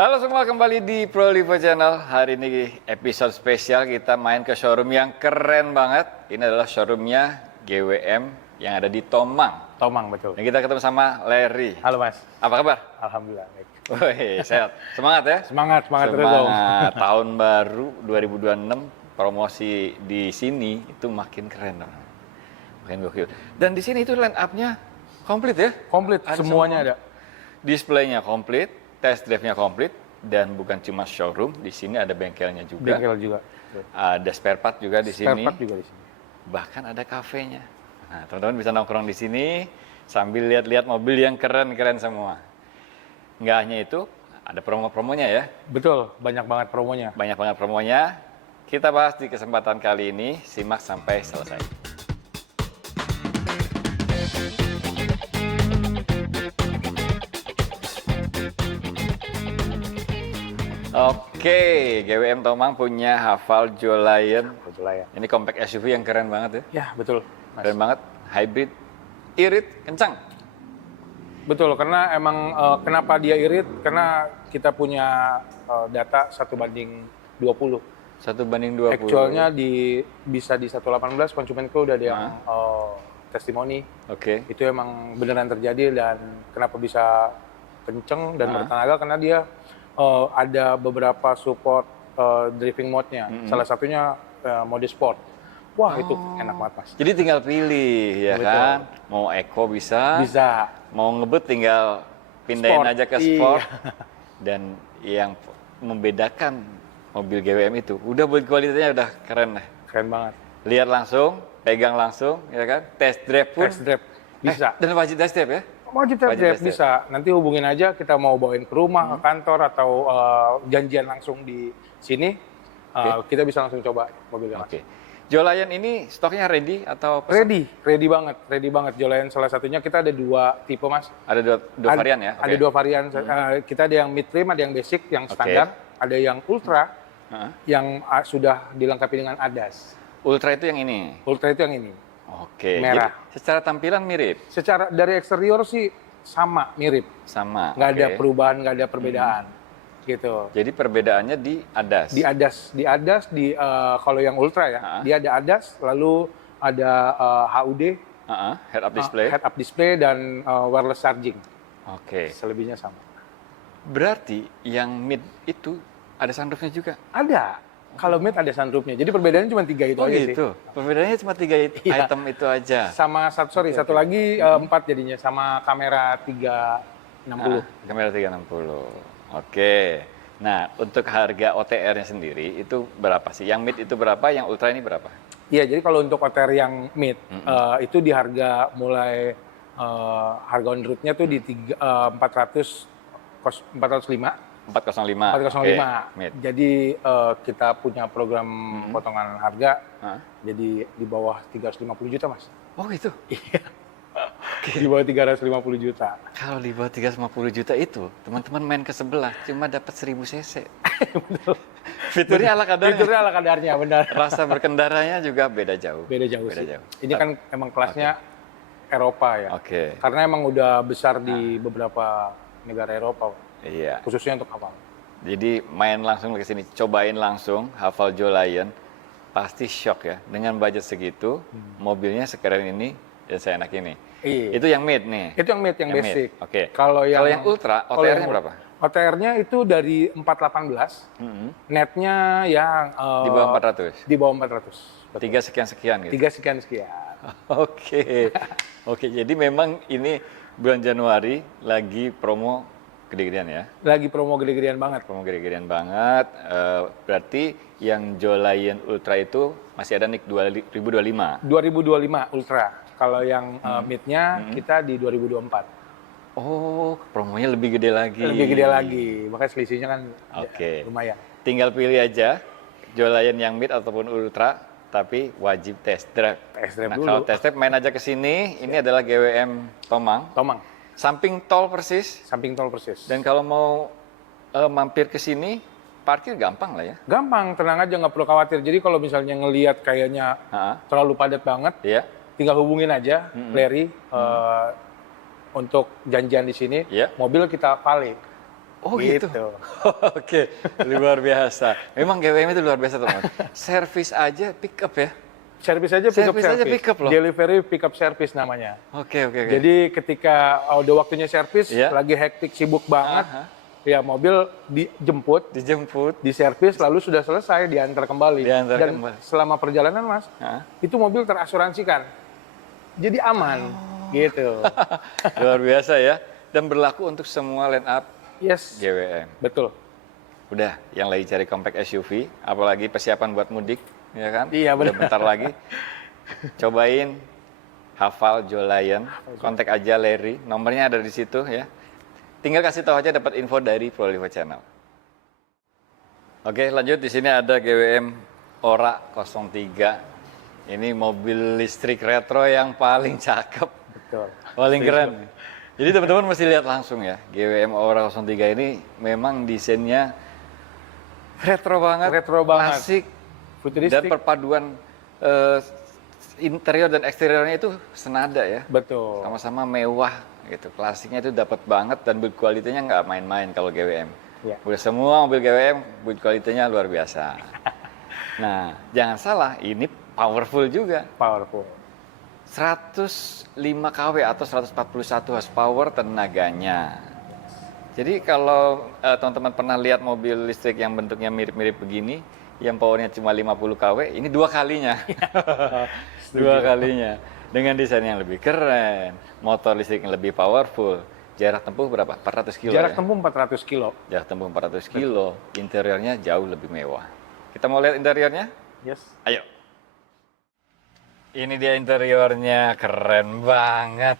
Halo semua, kembali di Prolivo Channel. Hari ini episode spesial, kita main ke showroom yang keren banget. Ini adalah showroomnya GWM yang ada di Tomang. Tomang, betul. Dan kita ketemu sama Larry. Halo Mas. Apa kabar? Alhamdulillah, baik. Wih, sehat. Semangat ya? Semangat terus dong. Semangat. Tahun baru 2026, promosi di sini itu makin keren dong. Makin gokil. Dan di sini itu line up-nya komplit ya? Komplit, semuanya ada. Displaynya komplit, test drive-nya komplit, dan bukan cuma showroom, di sini ada bengkelnya juga. Bengkel juga. Ada spare part juga di sini. Spare part juga di sini. Bahkan ada kafenya. Nah, teman-teman bisa nongkrong di sini sambil lihat-lihat mobil yang keren-keren semua. Nggak hanya itu, ada promo-promonya ya. Betul, banyak banget promonya. Banyak banget promonya. Kita bahas di kesempatan kali ini, simak sampai selesai. Oke, GWM Tomang punya Haval Jolion. Betul lah ya. Ini compact SUV yang keren banget ya. Ya, betul. Mas. Keren banget, hybrid, irit, kencang. Betul, karena emang kenapa dia irit? Karena kita punya data 1:20. 1:20. Actualnya bisa di 118, konsumenku udah ada yang testimoni. Oke. Itu emang beneran terjadi dan kenapa bisa kenceng dan bertenaga karena dia ada beberapa support driving mode-nya. Salah satunya mode sport. Wah, itu enak banget, Mas. Jadi tinggal pilih ya. Betul. Kan, mau eco bisa, mau ngebut tinggal pindahin sport. aja ke sport. Iya. Dan yang membedakan mobil GWM itu, udah buat kualitasnya udah keren lah. Keren banget. Lihat langsung, pegang langsung, ya kan? Test drive pun. Test drive bisa. Dan wajib test drive ya? Wajib test drive bisa. Nanti hubungin aja, kita mau bawain ke rumah, ke kantor, atau janjian langsung di sini. Kita bisa langsung coba mobilnya. Oke. Jolion ini stoknya ready atau pesan? Ready banget. Jolion salah satunya, kita ada 2 tipe, Mas. Ada dua varian ya? Ada 2 varian. Kita ada yang mid trim, ada yang basic, yang standar. Ada yang ultra, yang sudah dilengkapi dengan ADAS. Ultra itu yang ini? Ultra itu yang ini. Oke. Merah. Jadi, secara tampilan mirip? Secara dari eksterior sih sama, mirip. Sama. Nggak ada perubahan, nggak ada perbedaan. Gitu. Jadi perbedaannya di ADAS? Di ADAS, kalau yang ultra ya, dia ada ADAS, lalu ada HUD, head up display, dan wireless charging. Oke. Selebihnya sama. Berarti yang mid itu ada sunroofnya juga? Ada. Kalau mid ada sunroofnya. Jadi perbedaannya cuma 3 itu aja gitu. sih. Perbedaannya cuma 3 item itu aja. Sama satu lagi 4 jadinya, sama kamera 360. Kamera 360. Oke. Nah, untuk harga OTR-nya sendiri itu berapa sih? Yang mid itu berapa, yang ultra ini berapa? Iya, jadi kalau untuk OTR yang mid itu di harga mulai harga on road-nya tuh di 405. 405. Okay. Jadi kita punya program potongan harga, jadi di bawah 350 juta, Mas. Oh gitu? Iya. Di bawah 350 juta. Kalau di bawah 350 juta itu, teman-teman main ke sebelah, cuma dapat 1000 cc. Betul. Fiturnya ala kadarnya. Fiturnya ala kadarnya, benar. Rasa berkendaranya juga beda jauh. Beda jauh. Ini kan emang kelasnya Eropa ya. Oke. Karena emang udah besar di beberapa negara Eropa. Iya. Khususnya untuk Haval. Jadi main langsung ke sini, cobain langsung Haval Jolion, pasti shock ya. Dengan budget segitu, mobilnya sekeren ini dan seenak ini. Iya. Itu yang mid nih. Itu yang mid, yang basic. Oke. Kalau yang ultra, OTR-nya berapa? OTR-nya itu dari 418. Netnya yang di bawah 400. Di bawah 400. Betul. 3 sekian gitu. 3 sekian. Oke. Oke, jadi memang ini bulan Januari lagi promo gede-gedean ya? Lagi promo gede-gedean banget. Promo gede-gedean banget. Berarti yang Jolion Ultra itu masih ada nih 2025? 2025 Ultra. Kalau yang mid-nya kita di 2024. Oh, promonya lebih gede lagi. Lebih gede lagi. Makanya selisihnya kan lumayan. Tinggal pilih aja Jolion yang mid ataupun Ultra, tapi wajib test drive. Dulu. Kalau test drive main aja ke sini. Ini adalah GWM Tomang. Samping tol persis. Dan kalau mau mampir ke sini, parkir gampang lah ya. Gampang, tenang aja, nggak perlu khawatir. Jadi kalau misalnya ngelihat kayaknya terlalu padat banget, tinggal hubungin aja Larry untuk janjian di sini. Mobil kita valet. Oh gitu. Oke, luar biasa. Memang GWM itu luar biasa teman. Servis aja pick up ya. Servis aja pick up loh. Delivery pick up service namanya. Oke. Jadi ketika udah waktunya servis, lagi hektik sibuk banget, ya mobil dijemput, diservis, lalu sudah selesai diantar kembali. Selama perjalanan Mas, itu mobil terasuransikan. Jadi aman, gitu. Luar biasa ya. Dan berlaku untuk semua line up GWM. Betul. Udah, yang lagi cari compact SUV, apalagi persiapan buat mudik, ya kan? Iya, benar. Udah bentar lagi. Cobain, hafal Jolion, kontak aja Larry, nomornya ada di situ ya. Tinggal kasih tahu aja dapat info dari Prolivo Channel. Oke, lanjut. Di sini ada GWM Ora 03. Ini mobil listrik retro yang paling cakep. Betul. Paling keren. Jadi teman-teman mesti lihat langsung ya. GWM Ora 03 ini memang desainnya retro banget, klasik, futuristik, dan perpaduan interior dan eksteriornya itu senada ya. Betul. Sama-sama mewah gitu. Klasiknya itu dapat banget dan build quality-nya nggak main-main kalau GWM. Ya. Udah semua mobil GWM build quality-nya luar biasa. Nah, jangan salah, ini powerful juga. Powerful. 105 kW atau 141 horsepower tenaganya. Jadi kalau teman-teman pernah lihat mobil listrik yang bentuknya mirip-mirip begini, yang powernya cuma 50 kW, ini 2 kalinya. 2 kalinya. Dengan desain yang lebih keren, motor listrik yang lebih powerful. Jarak tempuh berapa? 400 kilo Jarak tempuh 400 kilo. Jarak tempuh 400 kilo, interiornya jauh lebih mewah. Kita mau lihat interiornya? Yes. Ayo. Ini dia interiornya, keren banget.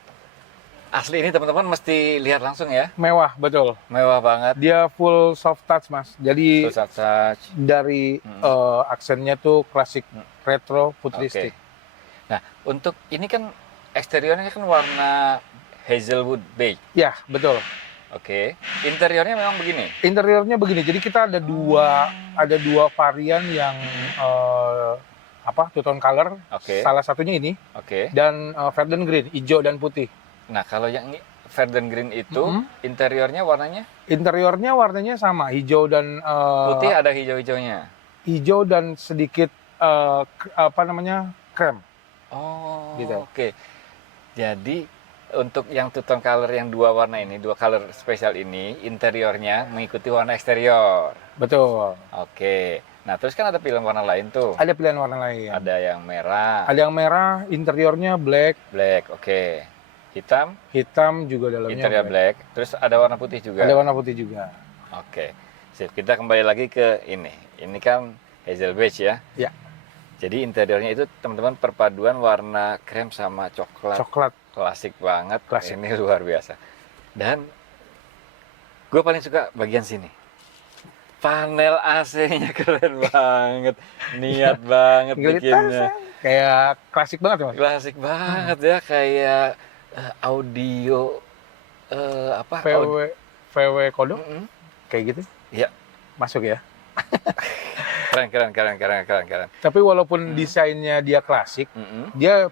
Asli ini teman-teman mesti lihat langsung ya. Mewah, betul. Mewah banget. Dia full soft touch, Mas. Jadi full soft touch. Dari aksennya tuh klasik, retro, futuristik. Nah, untuk ini kan eksteriornya kan warna hazelwood beige. Ya, betul. Oke. Interiornya memang begini. Interiornya begini. Jadi kita ada dua varian yang two tone color. Salah satunya ini. Dan verdant green, hijau dan putih. Nah, kalau yang verdant green itu interiornya warnanya? Interiornya warnanya sama, hijau dan putih, ada hijau-hijaunya. Hijau dan sedikit krem. Oh, gitu. Oke. Jadi untuk yang two tone color yang dua warna ini, dua color spesial ini, interiornya mengikuti warna eksterior. Betul. Oke. Nah, terus kan ada pilihan warna lain tuh. Ada pilihan warna lain. Ada yang merah. Ada yang merah, interiornya black. Black, oke. Hitam? Hitam juga dalamnya. Interior black. Terus ada warna putih juga. Ada warna putih juga. Oke. Sip, kita kembali lagi ke ini. Ini kan hazel beige ya? Ya. Jadi interiornya itu teman-teman perpaduan warna krem sama coklat. Coklat. Klasik banget. Klasik. Ini luar biasa. Dan gue paling suka bagian sini. Panel AC-nya keren banget. Niat banget bikinnya. Kayak klasik banget, Mas. Klasik banget ya, kayak audio VW Kodo. Kayak gitu. Iya. Masuk ya. Keren. Tapi walaupun desainnya dia klasik, dia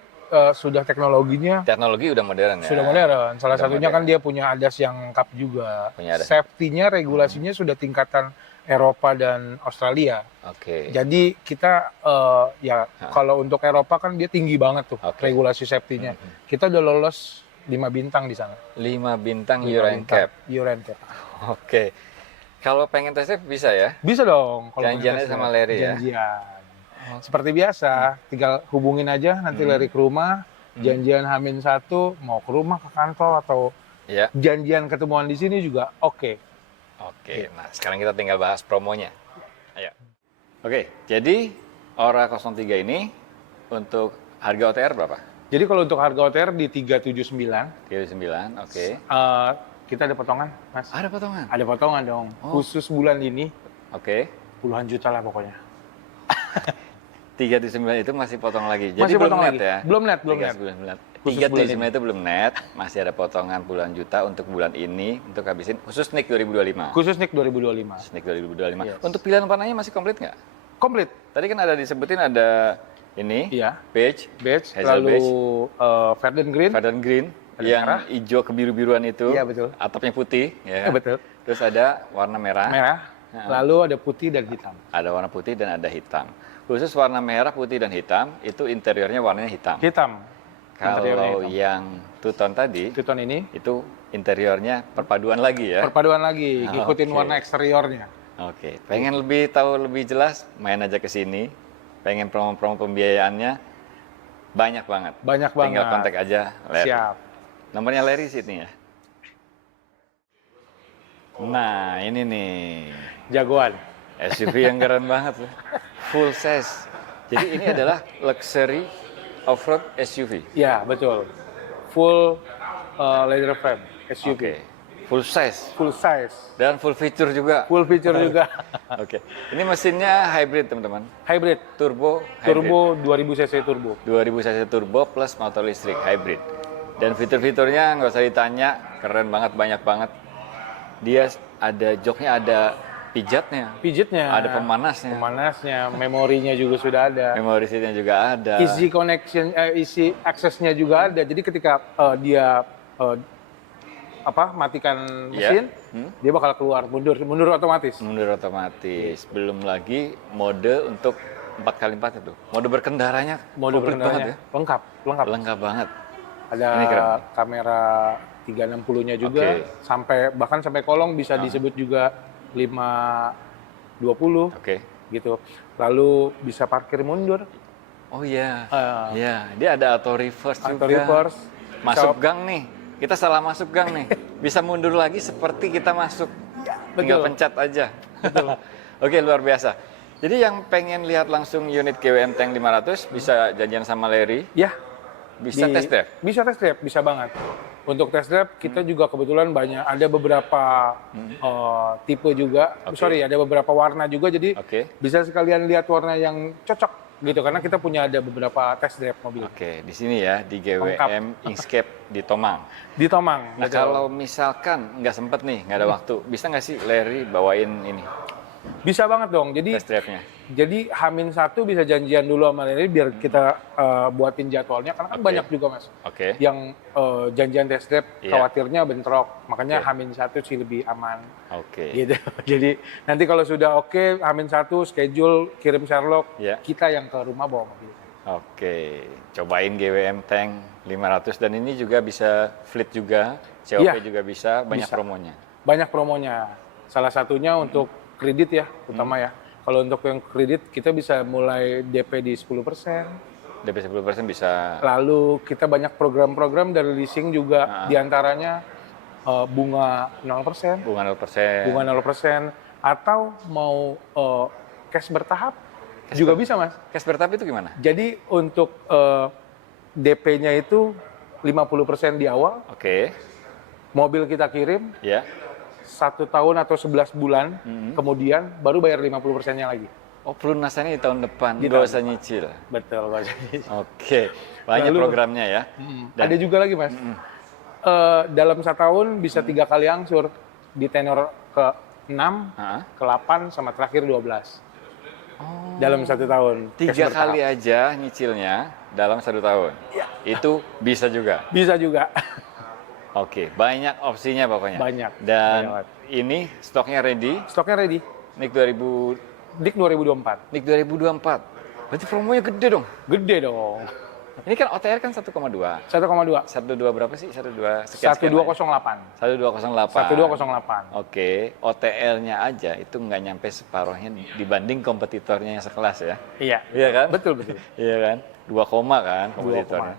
sudah teknologinya. Teknologi udah modern ya. Sudah modern. Salah satunya kan dia punya ADAS yang lengkap juga. Safety-nya, regulasinya sudah tingkatan Eropa dan Australia. Oke. Jadi kita kalau untuk Eropa kan dia tinggi banget tuh regulasi safety-nya. Kita udah lolos 5 bintang di sana. 5 bintang Euro NCAP. Euro NCAP. Oke. Kalau pengen tes drive bisa ya? Bisa dong. Janjiannya sama Larry ya? Janjian. Seperti biasa, tinggal hubungin aja nanti Larry ke rumah, janjian H-1, mau ke rumah, ke kantor, atau janjian ketemuan di sini juga oke. Oke, nah sekarang kita tinggal bahas promonya. Ayo. Oke, jadi Ora 03 ini untuk harga OTR berapa? Jadi kalau untuk harga OTR di 379. 379, oke. Kita ada potongan, Mas. Ada potongan? Ada potongan dong. Khusus bulan ini. Oke. Puluhan juta lah pokoknya. 379 itu masih potong lagi. Jadi masih belum potong net lagi. ya? Belum net. 379 itu belum net, masih ada potongan puluhan juta untuk bulan ini, untuk habisin khusus NIK 2025. Khusus NIK 2025. NIK 2025. Yes. Untuk pilihan warnanya masih komplit nggak? Komplit. Tadi kan ada disebutin ada ini, beige, lalu verdant green, yang hijau kebiru-biruan itu, iya betul, atapnya putih, ya betul. terus ada warna merah, merah, lalu ada putih dan hitam. ada warna putih dan ada hitam. Khusus warna merah, putih dan hitam itu interiornya warnanya hitam. Hitam. Kalau yang two-tone tadi, Two-tone ini itu interiornya perpaduan lagi ya. perpaduan lagi, ngikutin Oke. warna eksteriornya. Oke, pengen lebih tahu lebih jelas, main aja ke sini. Pengen promo-promo pembiayaannya, banyak banget. Banyak banget. Tinggal kontak aja Larry. Siap. Nomornya Larry sini ya. Nah, ini nih. Jagoan. SUV yang keren banget loh. Full size. Jadi ini adalah luxury off-road SUV. Ya, betul. Full leather frame SUV. Oke. Full size Full size. dan full feature juga. Full feature juga. Oke. Ini mesinnya hybrid, teman-teman. Hybrid. Turbo hybrid. Turbo 2000 cc turbo. 2000 cc turbo plus motor listrik hybrid. Dan fitur-fiturnya nggak usah ditanya, keren banget, banyak banget. Dia ada joknya, ada pijatnya, Pijitnya. ada pemanasnya, Pemanasnya, memorinya juga sudah ada. memory seatnya juga ada. Easy connection, easy aksesnya juga ada. Jadi ketika dia matikan Iya. mesin, dia bakal keluar mundur otomatis. Mundur otomatis. Belum lagi mode untuk 4x4 itu. Mode berkendaranya Mode komplit berkendaranya banget lengkap. ya. Lengkap banget. Ada Ini keren. kamera 360-nya juga, Oke. bahkan sampai kolong bisa disebut juga 520 Oke. gitu. Lalu bisa parkir mundur, Oh iya. Eh, Iya, dia ada auto reverse juga. auto reverse. Masuk Bisa- gang nih. Kita salah masuk gang nih. Bisa mundur lagi seperti kita masuk. Tinggal betul. pencet aja. Oke, luar biasa. Jadi yang pengen lihat langsung unit GWM Tank 500 bisa janjian sama Larry, Ya, bisa test drive. Bisa test drive, bisa banget. Untuk test drive kita juga kebetulan banyak, ada beberapa tipe juga, ada beberapa warna juga, jadi Oke. bisa sekalian lihat warna yang cocok gitu, karena kita punya ada beberapa test drive mobil. Oke, di sini ya di GWM Inkscape di Tomang. Di Tomang. Nah, betul. kalau misalkan nggak sempet nih, nggak ada waktu, bisa nggak sih Larry bawain ini Bisa banget dong, jadi test drive-nya? Jadi H-1 bisa janjian dulu sama Larry biar kita buatin jadwalnya, karena kan Oke. banyak juga Mas Oke. yang janjian test drive Iya. khawatirnya bentrok, makanya Oke. H-1 sih lebih aman Oke. gitu. Jadi nanti kalau sudah oke H-1 schedule kirim Sherlock, Iya. kita yang ke rumah bawa mobil. Oke, cobain GWM Tank 500 dan ini juga bisa fleet juga, COP Iya. juga bisa, banyak Bisa. promonya. Banyak promonya. Salah satunya untuk kredit ya, utama ya. Kalau untuk yang kredit kita bisa mulai DP di 10%. DP 10% bisa. Lalu kita banyak program-program dari leasing juga, diantaranya bunga 0%, Bunga 0%. bunga 0%, atau mau cash bertahap juga bisa Mas. Cash bertahap itu gimana? Jadi untuk DP-nya itu 50% di awal, Oke, mobil kita kirim ya. 1 tahun atau 11 bulan, kemudian baru bayar 50%-nya lagi. Oh, pelunasannya di tahun depan, Di nggak tahun usah nyicil. Betul Mas. Oke, banyak Lalu- programnya ya. Dan Ada juga lagi Mas, dalam 1 tahun bisa 3 kali angsur di tenor ke 6, Hah? ke 8, sama terakhir 12. Dalam 1 tahun. Cash 3 bertahap. kali aja nyicilnya dalam 1 tahun. Itu bisa juga. Bisa juga. Oke, banyak opsinya pokoknya. Banyak, Dan banyak banget. ini stoknya ready. Stoknya ready. Nik 2000 Dik 2024. Nik 2024. Berarti promonya gede dong. Gede dong. Ini kan OTR kan 1,2. 1,2. 12 berapa sih? 12 sekian. 1208. 1208. 1208. Oke, OTL-nya aja itu nggak nyampe separuhnya dibanding kompetitornya yang sekelas ya. Iya. Iya kan? Betul, betul. Iya kan? 2 koma kan 2 kompetitornya.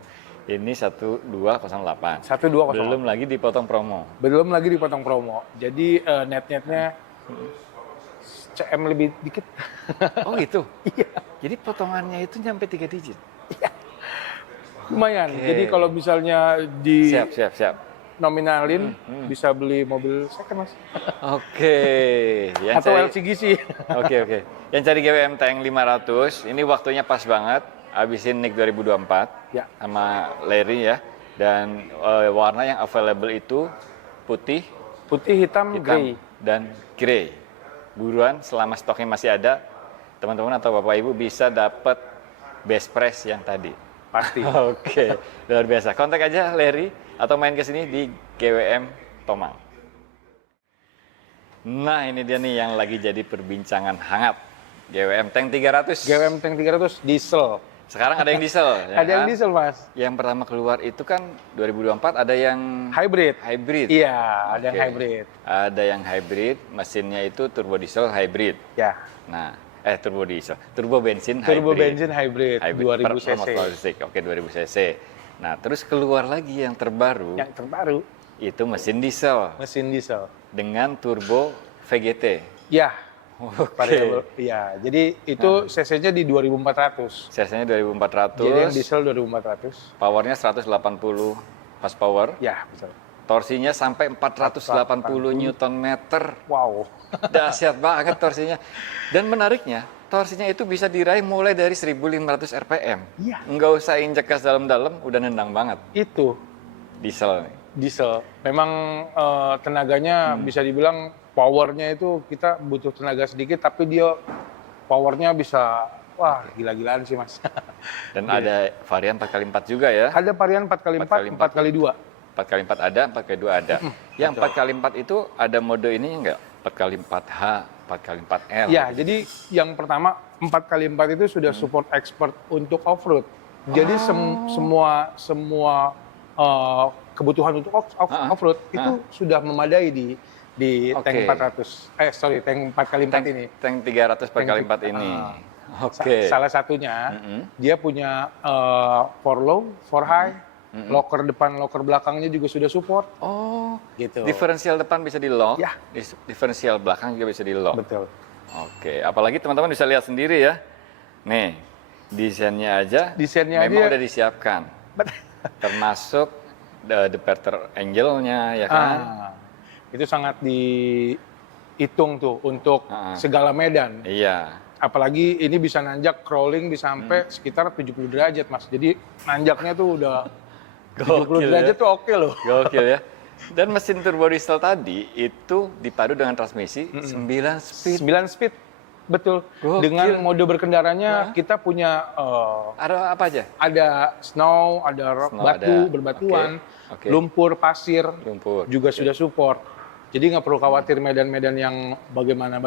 Ini 1208. 1208. Belum lagi dipotong promo. Belum lagi dipotong promo. Jadi net-netnya CM lebih dikit. Oh gitu? Iya. Jadi potongannya itu nyampe 3 digit? Lumayan. Oke. Jadi kalau misalnya di Siap. nominalin bisa beli mobil second Mas. Oke. Yang Atau cari- LCGC. Oke. Yang cari GWM Tank 500, ini waktunya pas banget. Habisin Nik 2024 Ya. sama Larry ya. Dan warna yang available itu putih, Putih, hitam, grey. dan grey. Buruan selama stoknya masih ada, teman-teman atau Bapak Ibu bisa dapat best price yang tadi. Pasti. Oke, luar biasa. Kontak aja Larry atau main ke sini di GWM Tomang. Nah, ini dia nih yang lagi jadi perbincangan hangat. GWM Tank 300. GWM Tank 300 diesel. Sekarang ada yang diesel, ya Ada yang kan? diesel, Mas. Yang pertama keluar itu kan 2024 ada yang Hybrid. hybrid. Iya, ada yang Oke. hybrid. Ada yang hybrid, mesinnya itu turbo diesel hybrid. Ya, Nah, turbo diesel, turbo bensin turbo hybrid. bensin hybrid, 2000 cc. Motoristik. Oke, 2000 cc. Nah, terus keluar lagi yang terbaru, Yang terbaru, itu mesin diesel mesin diesel. dengan turbo VGT. Ya, Oke. variabel. Iya, jadi itu cc-nya di 2400. CC-nya 2400. Jadi yang diesel 2400. Powernya 180 horsepower. Ya, betul. Torsinya sampai 480 Newton meter. Wow. Dahsyat banget torsinya. Dan menariknya, torsinya itu bisa diraih mulai dari 1500 RPM. Iya. Nggak usah injek gas dalam-dalam, udah nendang banget. Itu Diesel nih. diesel. Memang tenaganya bisa dibilang powernya itu kita butuh tenaga sedikit, tapi dia powernya bisa, wah gila-gilaan sih, Mas. Dan ada varian 4x4 juga ya. Ada varian 4x4, 4x2. 4x4 ada, 4x2 ada. Yang 4x4 itu ada mode ininya nggak? 4x4H, 4x4L. Ya, jadi yang pertama 4x4 itu sudah support expert untuk off-road. Jadi semua kebutuhan untuk off-road itu sudah memadai di Oke. tank 400. Tank 4x4 ini. Tank 300 4x4 ini. Oke. Salah satunya dia punya for low, for high, locker depan, locker belakangnya juga sudah support. Oh, Gitu. diferensial depan bisa di lock, Ya. diferensial belakang juga bisa di lock. Betul. Oke, apalagi teman-teman bisa lihat sendiri ya. Nih, desainnya aja memang aja- udah disiapkan. Termasuk departure angle-nya ya kan. Itu sangat dihitung tuh untuk segala medan. Iya. Apalagi ini bisa nanjak crawling bisa sampai sekitar 70 derajat, Mas. Jadi nanjaknya tuh udah 70 Gokil derajat ya. tuh oke loh. Gokil ya. Dan mesin turbo diesel tadi itu dipadu dengan transmisi 9 speed. 9 speed. Betul. Gokil. Dengan mode berkendaranya kita punya Ada apa aja? ada snow, ada Snow batu, ada. berbatuan, Oke. lumpur, pasir, Lumpur. juga sudah support. Jadi nggak perlu khawatir medan-medan yang bagaimana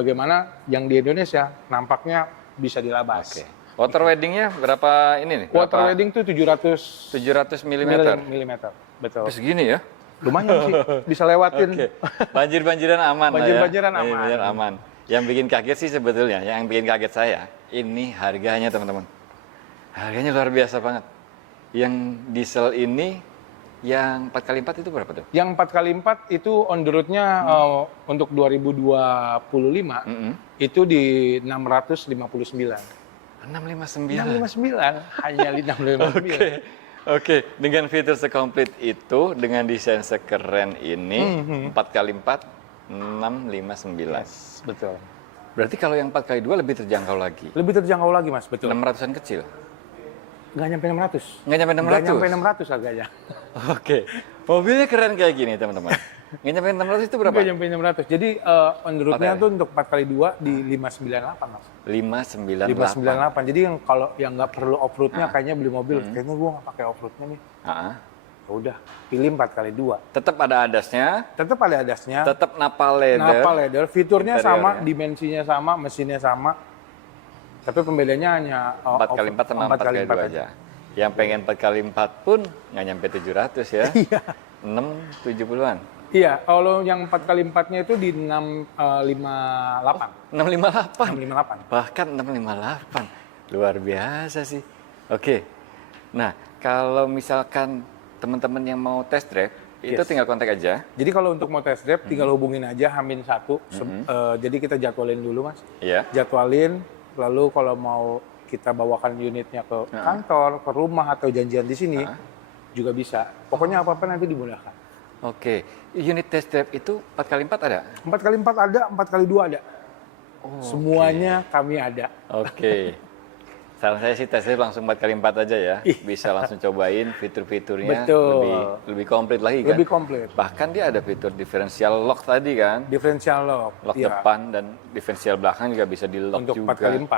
yang di Indonesia nampaknya bisa dilabas. Oke. Water wedding-nya berapa ini nih? Water Berapa? wedding tuh 700 700 mm. mm. Betul. Terus gini ya? Lumayan sih, bisa lewatin. Oke. Banjir-banjiran aman lah ya. Banjir-banjiran aman. Banjir-banjiran aman. Yang bikin kaget sih sebetulnya, yang bikin kaget saya, ini harganya teman-teman. Harganya luar biasa banget. Yang diesel ini, yang 4x4 itu berapa tuh? Yang 4x4 itu on the road-nya untuk 2025 itu di 659. 659. 659, hanya 659. Oke, dengan fitur sekomplit itu, dengan desain sekeren ini, 4x4 659. Yes, betul. Berarti kalau yang 4x2 lebih terjangkau lagi. Lebih terjangkau lagi, Mas, betul. 600-an kecil. Nggak nyampe 600. Nggak nyampe 600. Nggak nyampe 600 harganya. Oke. Mobilnya keren kayak gini, teman-teman. Nggak nyampe 600 itu berapa? Nggak nyampe 600. Jadi on the road-nya tuh untuk 4x2 di 598, Mas. 598. 598. Jadi yang kalau yang nggak perlu off-road-nya kayaknya beli mobil, kayaknya gua nggak pakai off-road-nya nih. Ah. Ya udah, pilih 4x2. Tetap ada adasnya, Tetap ada adasnya. tetap napal leather. Napal leather, fiturnya sama, Interiornya. dimensinya sama, mesinnya sama. Tapi pembedaannya hanya 4x4 sama 4x2 aja. Yang pengen 4x4 pun nggak nyampe 700 ya. Iya. 670-an. Iya, kalau yang 4x4-nya itu di 658. 658. 658. Bahkan 658. Luar biasa sih. Oke. Nah, kalau misalkan teman-teman yang mau test drive, itu Yes. tinggal kontak aja. Jadi kalau untuk mau test drive, tinggal hubungin aja H-1. Jadi kita jadwalin dulu, Mas. Iya. Jadwalin, lalu kalau mau kita bawakan unitnya ke kantor, ke rumah, atau janjian di sini, juga bisa. Pokoknya apa-apa nanti dimudahkan. Oke. Unit test drive itu 4x4 ada? 4x4 ada, 4x2 ada. Semuanya kami ada. Oke. Saran saya sih test drive langsung 4x4 aja ya. Bisa langsung cobain fitur-fiturnya. Betul. Lebih komplit lagi kan? Lebih komplit. Bahkan dia ada fitur differential lock tadi kan? Differential lock. Lock Iya. depan dan differential belakang juga bisa di lock Untuk juga. 4x4.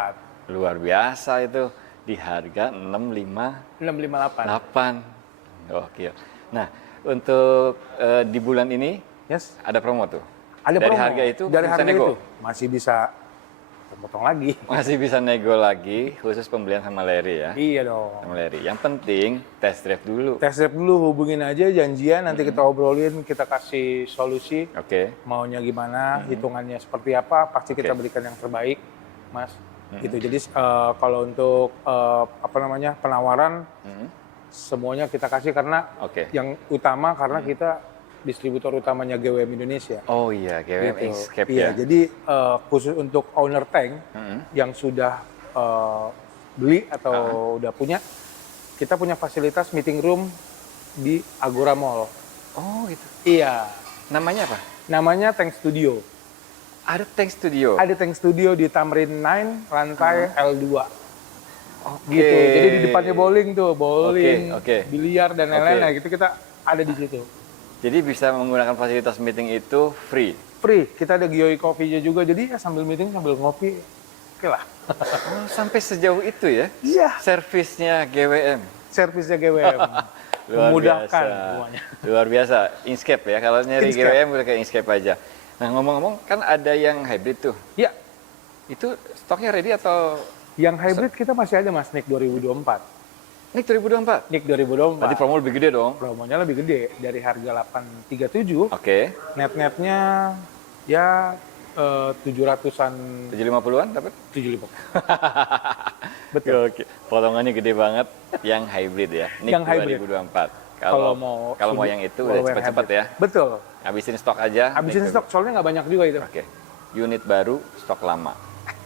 Luar biasa itu. Di harga 658. 658. Oke. Nah, untuk di bulan ini Yes. ada promo tuh. Ada dari promo. harga itu Dari masih bisa harga nego? itu masih bisa potong lagi. Masih bisa nego lagi, khusus pembelian sama Larry ya. Iya dong. Sama Larry. Yang penting test drive dulu. Test drive dulu, hubungin aja janjian, nanti kita obrolin, kita kasih solusi. Oke. Maunya gimana, hitungannya seperti apa, pasti kita Oke. berikan yang terbaik, Mas. Gitu. Jadi kalau untuk apa namanya penawaran, semuanya kita kasih karena Oke. yang utama karena kita distributor utamanya GWM Indonesia. Oh iya, GWM Gitu. Escape Iya, ya. jadi khusus untuk owner tank yang sudah beli atau udah punya, kita punya fasilitas meeting room di Agora Mall. Oh gitu. Iya, Namanya apa? namanya Tank Studio. Ada Tank Studio. Ada Tank Studio di Tamrin 9, lantai L2. Oke. Gitu. Jadi di depannya bowling tuh, bowling, Oke. biliar dan lain-lain. Nah, gitu kita ada di situ. Jadi bisa menggunakan fasilitas meeting itu free. Free, kita ada Gioi Coffee-nya juga. Jadi ya sambil meeting sambil ngopi, oke lah. Oh, sampai sejauh itu ya? Iya, Servisnya GWM. servisnya GWM. Luar Memudahkan biasa. semuanya. Luar biasa. Inkscape ya. Kalau nyari Inkscape. GWM udah kayak Inkscape aja. Nah ngomong-ngomong kan ada yang hybrid tuh. Ya, Itu stoknya ready atau yang hybrid kita masih ada Mas, NIK 2024. ini 2024? NIK 2024. Berarti promo lebih gede dong. Promonya lebih gede, dari harga 837, Oke. net-netnya ya 700-an, 750-an dapat? 75. Betul. Oke. Potongannya gede banget yang hybrid ya. Ini Yang hybrid. 2024. Kalau mau yang itu udah kalau yang cepet-cepet hybrid. ya. Betul. Habisin stok aja. Habisin Nih, stok, soalnya nggak banyak juga itu. Oke. Unit baru, stok lama.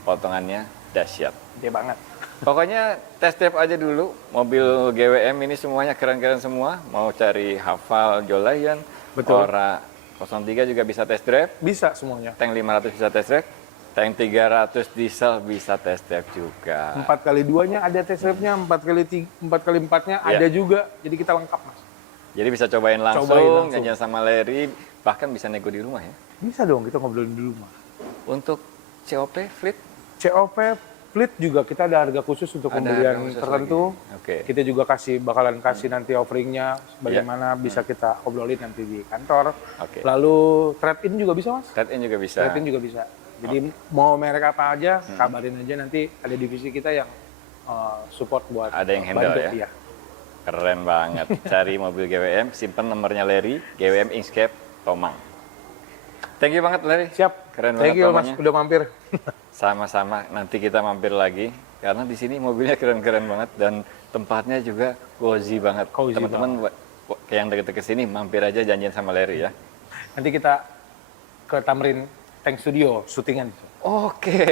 Potongannya dahsyat. Gede banget. Pokoknya test drive aja dulu. Mobil GWM ini semuanya keren-keren semua. Mau cari Hafal, Jolayan, Betul. Ora 03 juga bisa test drive. Bisa semuanya. Tank 500 bisa test drive. Tank 300 diesel bisa test drive juga. 4x2-nya ada test drive-nya, 4x4-nya Iya. ada juga. Jadi kita lengkap, Mas. Jadi bisa cobain langsung, janjian sama Larry, bahkan bisa nego di rumah ya. Bisa dong, kita ngobrolin dulu, Mas. Untuk COP Fleet COP Fleet juga kita ada harga khusus untuk ada pembelian harga khusus tertentu. lagi. Oke. Kita juga bakalan kasih nanti offeringnya bagaimana bisa kita obrolin nanti di kantor. Oke. Lalu trade-in juga bisa, Mas. Trade-in juga bisa. Trade-in juga bisa. Jadi mau merek apa aja, kabarin aja, nanti ada divisi kita yang support buat Ada yang handle bantu, ya? iya. Keren banget. Cari mobil GWM, simpen nomornya Larry, GWM Inkscape Tomang. Thank you banget Larry. Siap. Keren Thank banget you, Mas, promonya. udah mampir. Sama-sama, nanti kita mampir lagi. Karena di sini mobilnya keren-keren banget dan tempatnya juga cozy banget. Cozy Teman-teman yang deket-deket sini mampir aja janjian sama Larry ya. Nanti kita ke Tamrin Tank Studio, syutingan. Oke,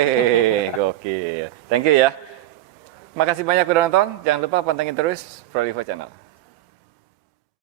gokil. Thank you ya. Makasih banyak udah nonton. Jangan lupa pantengin terus Prolivo Channel.